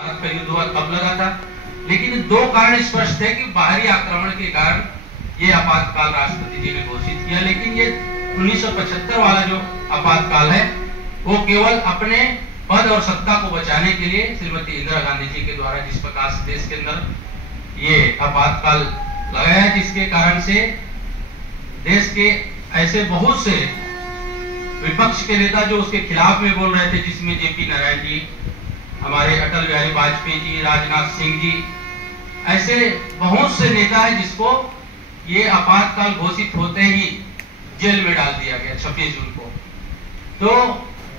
भारत का युद्ध हुआ तब लगा था, लेकिन दो कारण स्पष्ट थे कि बाहरी आक्रमण के कारण ये आपातकाल राष्ट्रपति जी ने घोषित किया। लेकिन ये 1975 वाला जो आपातकाल है वो केवल अपने पद और सत्ता को बचाने के लिए श्रीमती इंदिरा गांधी जी के द्वारा जिस प्रकार से देश के अंदर ये आपातकाल लगाया, जिसके कारण से देश के ऐसे बहुत से विपक्ष के नेता जो उसके खिलाफ में बोल रहे थे, जिसमें जेपी नारायण जी, हमारे अटल बिहारी वाजपेयी जी, राजनाथ सिंह जी, ऐसे बहुत से नेता हैं जिसको ये आपातकाल घोषित होते ही जेल में डाल दिया गया 26 जून को। तो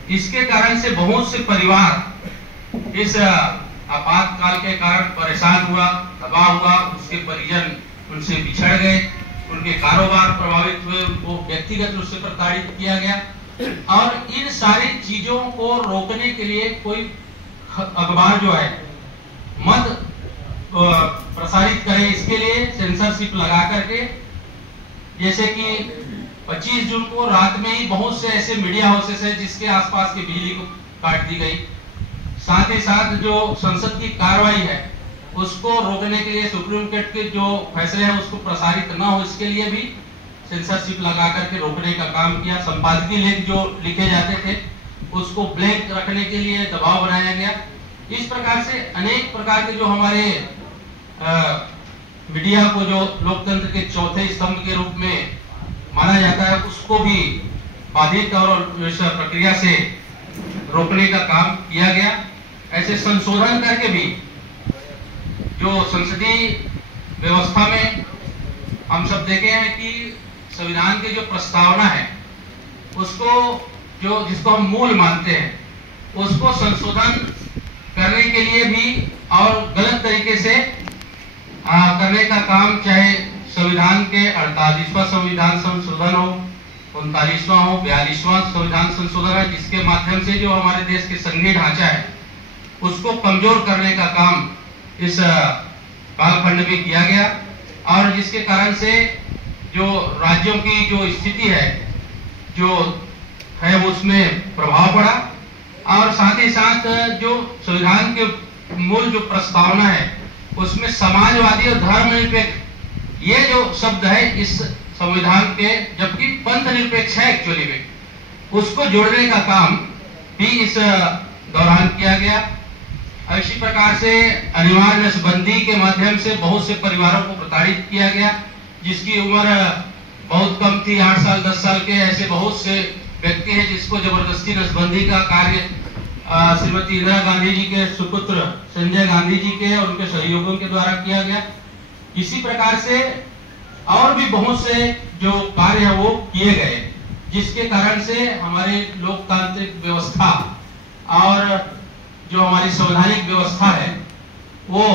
इसके कारण से बहुत से परिवार इस आपातकाल के कारण परेशान हुआ, तबाह हुआ, उसके परिजन उनसे बिछड़ गए, उनके कारोबार प्रभावित हुए, उनको व्यक्तिगत रूप से प्रताड़ित किया गया। और इन सारी चीजों को रोकने के लिए कोई अखबार जो है मत प्रसारित करे, इसके लिए सेंसरशिप लगा करके, जैसे कि 25 जून को रात में ही बहुत से ऐसे मीडिया हाउसेस है जिसके आसपास की बिजली को काट दी गई। साथ ही साथ जो संसद की कार्रवाई है उसको रोकने के लिए सुप्रीम कोर्ट के जो फैसले हैं उसको प्रसारित न हो, इसके लिए भी सेंसरशिप लगा करके रोकने का काम किया। संपादकीय लेख जो लिखे जाते थे उसको ब्लैंक रखने के लिए दबाव बनाया गया। इस प्रकार से अनेक प्रकार के जो हमारे मीडिया को जो लोकतंत्र के चौथे स्तंभ के रूप में माना जाता है उसको भी बाधित और इस प्रक्रिया से रोकने का काम किया गया। ऐसे संशोधन करके भी जो संसदीय व्यवस्था में हम सब देखे हैं कि संविधान की जो प्रस्तावना है उसको जो जिसको हम मूल मानते हैं उसको संशोधन करने के लिए भी और गलत तरीके से करने का काम, चाहे संविधान के 48वां संविधान संशोधन हो, 39वां हो, 42वां संविधान संशोधन है, जिसके माध्यम से जो हमारे देश के संघीय ढांचा है उसको कमजोर करने का काम इस कालखंड में किया गया। और जिसके कारण से जो राज्यों की जो स्थिति है जो है उसमें प्रभाव पड़ा। और साथ ही साथ जो संविधान के मूल जो प्रस्तावना है उसमें समाजवादी और धर्मनिरपेक्ष ये जो शब्द है इस संविधान के, जबकि पंथ निरपेक्ष है एक्चुअली में, उसको जोड़ने का काम भी इस दौरान किया गया। इसी प्रकार से अनिवार्य नसबंदी के माध्यम से बहुत से परिवारों को प्रताड़ित किया गया, जिसकी उम्र बहुत कम थी, 8 साल 10 साल के ऐसे बहुत से व्यक्ति हैं जिसको जबरदस्ती नसबंदी का कार्य श्रीमती इंदिरा गांधी जी के सुपुत्र संजय गांधी जी के और उनके सहयोगियों के द्वारा किया गया। इसी प्रकार से और भी बहुत से जो कार्य है वो किए गए, जिसके कारण से हमारे लोकतांत्रिक व्यवस्था और जो हमारी संवैधानिक व्यवस्था है वो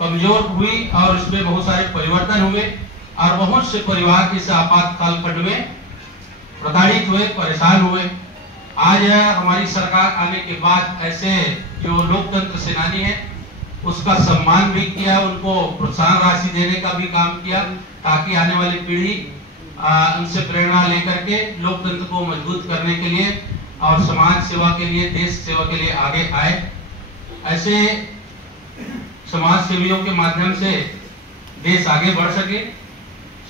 कमजोर हुई और इसमें बहुत सारे परिवर्तन हुए और बहुत से परिवार इस आपातकाल खंड में प्रताड़ित हुए, परेशान हुए। आज हमारी सरकार आने के बाद ऐसे जो लोकतंत्र सेनानी है उसका सम्मान भी किया, उनको प्रोत्साहन राशि देने का भी काम किया, ताकि आने वाली पीढ़ी उनसे प्रेरणा लेकर के लोकतंत्र को मजबूत करने के लिए और समाज सेवा के लिए, देश सेवा के लिए आगे आए। ऐसे समाज सेवियों के माध्यम से देश आगे बढ़ सके।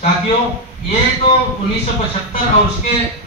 साथियों, ये तो 1975 और उसके